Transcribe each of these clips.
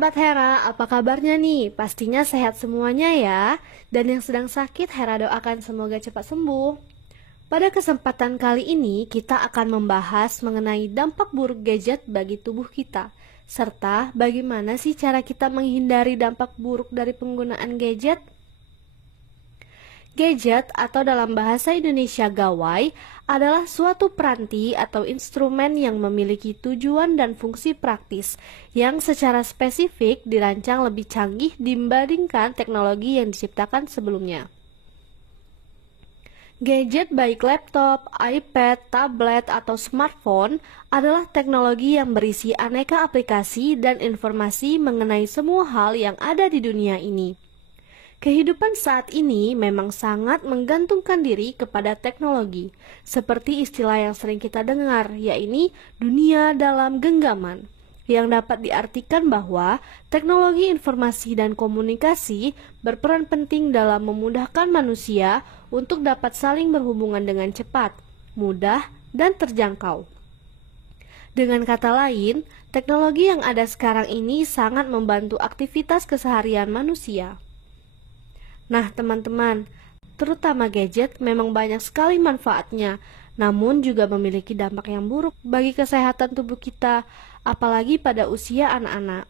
Sobat Hera, apa kabarnya nih? Pastinya sehat semuanya ya. Dan yang sedang sakit, Hera doakan semoga cepat sembuh. Pada kesempatan kali ini, kita akan membahas mengenai dampak buruk gadget bagi tubuh kita. Serta bagaimana sih cara kita menghindari dampak buruk dari penggunaan gadget? Gadget atau dalam bahasa Indonesia gawai adalah suatu peranti atau instrumen yang memiliki tujuan dan fungsi praktis yang secara spesifik dirancang lebih canggih dibandingkan teknologi yang diciptakan sebelumnya. Gadget baik laptop, iPad, tablet, atau smartphone adalah teknologi yang berisi aneka aplikasi dan informasi mengenai semua hal yang ada di dunia ini. Kehidupan saat ini memang sangat menggantungkan diri kepada teknologi, seperti istilah yang sering kita dengar, yaitu dunia dalam genggaman, yang dapat diartikan bahwa teknologi informasi dan komunikasi berperan penting dalam memudahkan manusia untuk dapat saling berhubungan dengan cepat, mudah, dan terjangkau. Dengan kata lain, teknologi yang ada sekarang ini sangat membantu aktivitas keseharian manusia. Nah teman-teman, terutama gadget memang banyak sekali manfaatnya, namun juga memiliki dampak yang buruk bagi kesehatan tubuh kita, apalagi pada usia anak-anak.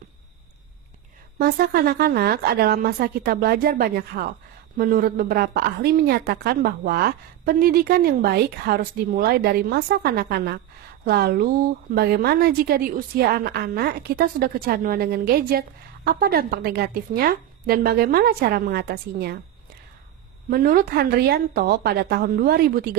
Masa kanak-kanak adalah masa kita belajar banyak hal. Menurut beberapa ahli menyatakan bahwa pendidikan yang baik harus dimulai dari masa kanak-kanak. Lalu, bagaimana jika di usia anak-anak kita sudah kecanduan dengan gadget? Apa dampak negatifnya? Dan bagaimana cara mengatasinya? Menurut Handrianto, pada tahun 2013,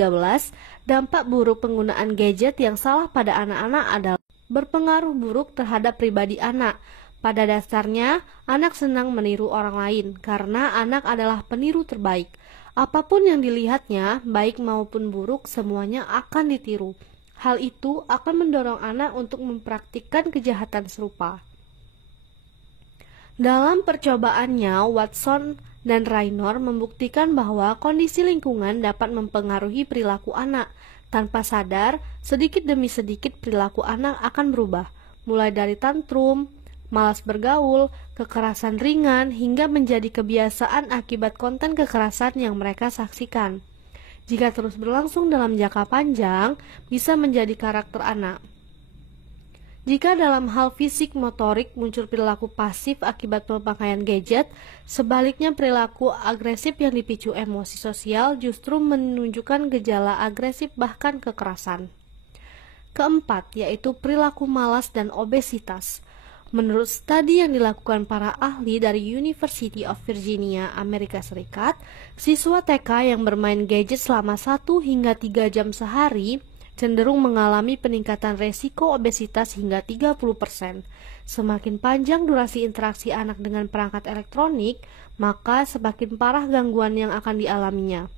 dampak buruk penggunaan gadget yang salah pada anak-anak adalah berpengaruh buruk terhadap pribadi anak. Pada dasarnya, anak senang meniru orang lain karena anak adalah peniru terbaik. Apapun yang dilihatnya, baik maupun buruk, semuanya akan ditiru. Hal itu akan mendorong anak untuk mempraktikkan kejahatan serupa. Dalam percobaannya, Watson dan Raynor membuktikan bahwa kondisi lingkungan dapat mempengaruhi perilaku anak. Tanpa sadar, sedikit demi sedikit perilaku anak akan berubah, mulai dari tantrum, malas bergaul, kekerasan ringan, hingga menjadi kebiasaan akibat konten kekerasan yang mereka saksikan. Jika terus berlangsung dalam jangka panjang, bisa menjadi karakter anak. Jika dalam hal fisik motorik muncul perilaku pasif akibat pemakaian gadget, sebaliknya perilaku agresif yang dipicu emosi sosial justru menunjukkan gejala agresif bahkan kekerasan. Keempat, yaitu perilaku malas dan obesitas. Menurut studi yang dilakukan para ahli dari University of Virginia, Amerika Serikat, siswa TK yang bermain gadget selama 1 hingga 3 jam sehari cenderung mengalami peningkatan resiko obesitas hingga 30%. Semakin panjang durasi interaksi anak dengan perangkat elektronik, maka semakin parah gangguan yang akan dialaminya.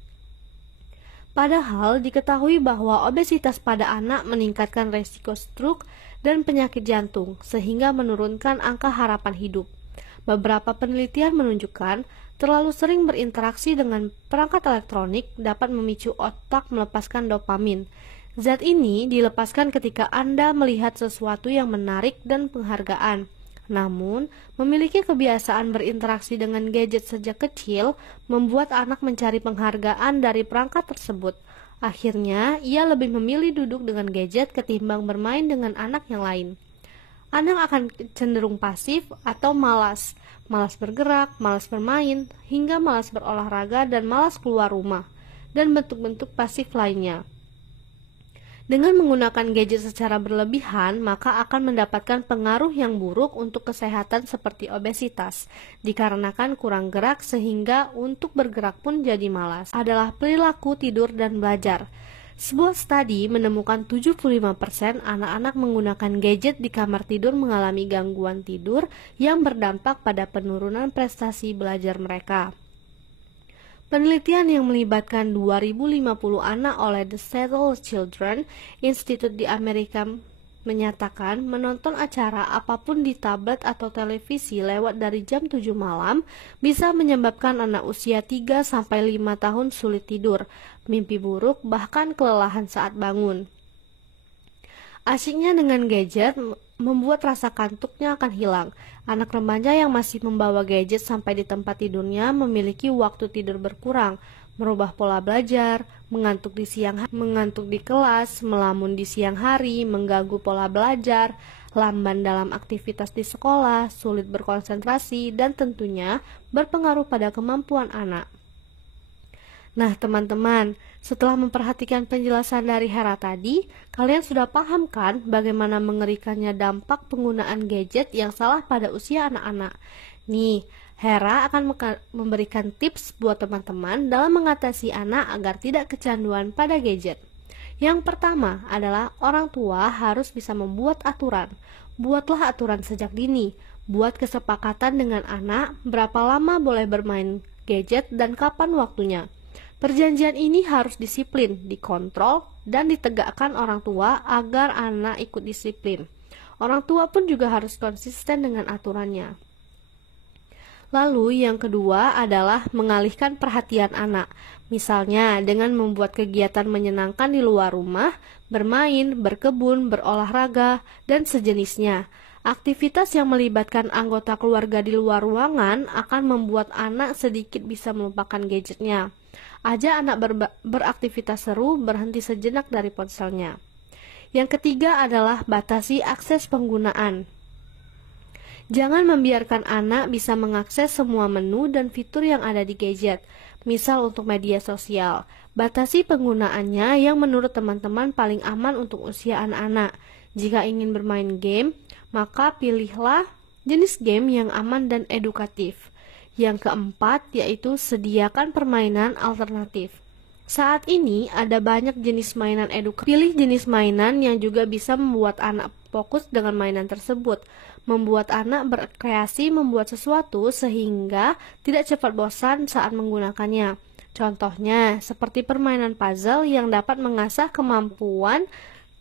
Padahal diketahui bahwa obesitas pada anak meningkatkan resiko stroke dan penyakit jantung, sehingga menurunkan angka harapan hidup. Beberapa penelitian menunjukkan terlalu sering berinteraksi dengan perangkat elektronik dapat memicu otak melepaskan dopamin. Zat ini dilepaskan ketika Anda melihat sesuatu yang menarik dan penghargaan. Namun, memiliki kebiasaan berinteraksi dengan gadget sejak kecil membuat anak mencari penghargaan dari perangkat tersebut. Akhirnya, ia lebih memilih duduk dengan gadget ketimbang bermain dengan anak yang lain. Anak akan cenderung pasif atau malas bergerak, malas bermain, hingga malas berolahraga dan malas keluar rumah, dan bentuk-bentuk pasif lainnya. Dengan menggunakan gadget secara berlebihan, maka akan mendapatkan pengaruh yang buruk untuk kesehatan seperti obesitas, dikarenakan kurang gerak sehingga untuk bergerak pun jadi malas. Adalah perilaku tidur dan belajar. Sebuah studi menemukan 75% anak-anak menggunakan gadget di kamar tidur mengalami gangguan tidur yang berdampak pada penurunan prestasi belajar mereka. Penelitian yang melibatkan 2050 anak oleh The Seattle Children Institute di Amerika menyatakan menonton acara apapun di tablet atau televisi lewat dari jam 7 malam bisa menyebabkan anak usia 3-5 tahun sulit tidur, mimpi buruk, bahkan kelelahan saat bangun. Asyiknya dengan gadget membuat rasa kantuknya akan hilang. Anak remaja yang masih membawa gadget sampai di tempat tidurnya memiliki waktu tidur berkurang, merubah pola belajar, mengantuk di kelas, melamun di siang hari, mengganggu pola belajar, lamban dalam aktivitas di sekolah, sulit berkonsentrasi, dan tentunya berpengaruh pada kemampuan anak. Nah, teman-teman, setelah memperhatikan penjelasan dari Hera tadi, kalian sudah paham kan bagaimana mengerikannya dampak penggunaan gadget yang salah pada usia anak-anak? Nih, Hera akan memberikan tips buat teman-teman dalam mengatasi anak agar tidak kecanduan pada gadget. Yang pertama adalah orang tua harus bisa membuat aturan. Buatlah aturan sejak dini. Buat kesepakatan dengan anak berapa lama boleh bermain gadget dan kapan waktunya. Perjanjian ini harus disiplin, dikontrol, dan ditegakkan orang tua agar anak ikut disiplin. Orang tua pun juga harus konsisten dengan aturannya. Lalu yang kedua adalah mengalihkan perhatian anak. Misalnya dengan membuat kegiatan menyenangkan di luar rumah, bermain, berkebun, berolahraga, dan sejenisnya. Aktivitas yang melibatkan anggota keluarga di luar ruangan akan membuat anak sedikit bisa melupakan gadgetnya. Ajak anak beraktivitas seru, berhenti sejenak dari ponselnya. Yang ketiga adalah batasi akses penggunaan. Jangan membiarkan anak bisa mengakses semua menu dan fitur yang ada di gadget, misal untuk media sosial. Batasi penggunaannya yang menurut teman-teman paling aman untuk usia anak-anak. Jika ingin bermain game, maka pilihlah jenis game yang aman dan edukatif. Yang keempat yaitu sediakan permainan alternatif. Saat ini ada banyak jenis mainan edukatif. Pilih jenis mainan yang juga bisa membuat anak fokus dengan mainan tersebut. Membuat anak berkreasi membuat sesuatu sehingga tidak cepat bosan saat menggunakannya. Contohnya seperti permainan puzzle yang dapat mengasah kemampuan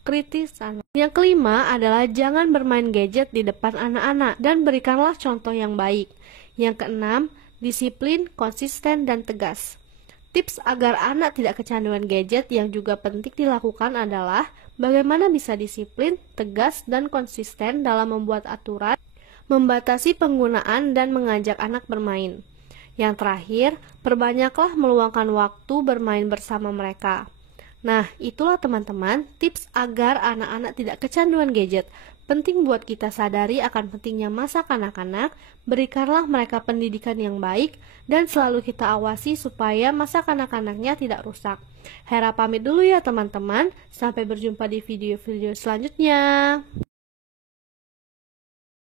kritis anak. Yang kelima adalah jangan bermain gadget di depan anak-anak dan berikanlah contoh yang baik. Yang keenam, disiplin, konsisten, dan tegas. Tips agar anak tidak kecanduan gadget yang juga penting dilakukan adalah bagaimana bisa disiplin, tegas, dan konsisten dalam membuat aturan, membatasi penggunaan, dan mengajak anak bermain. Yang terakhir, perbanyaklah meluangkan waktu bermain bersama mereka. Nah, itulah teman-teman tips agar anak-anak tidak kecanduan gadget. Penting buat kita sadari akan pentingnya masa kanak-kanak, berikanlah mereka pendidikan yang baik, dan selalu kita awasi supaya masa kanak-kanaknya tidak rusak. Hera pamit dulu ya teman-teman, sampai berjumpa di video-video selanjutnya.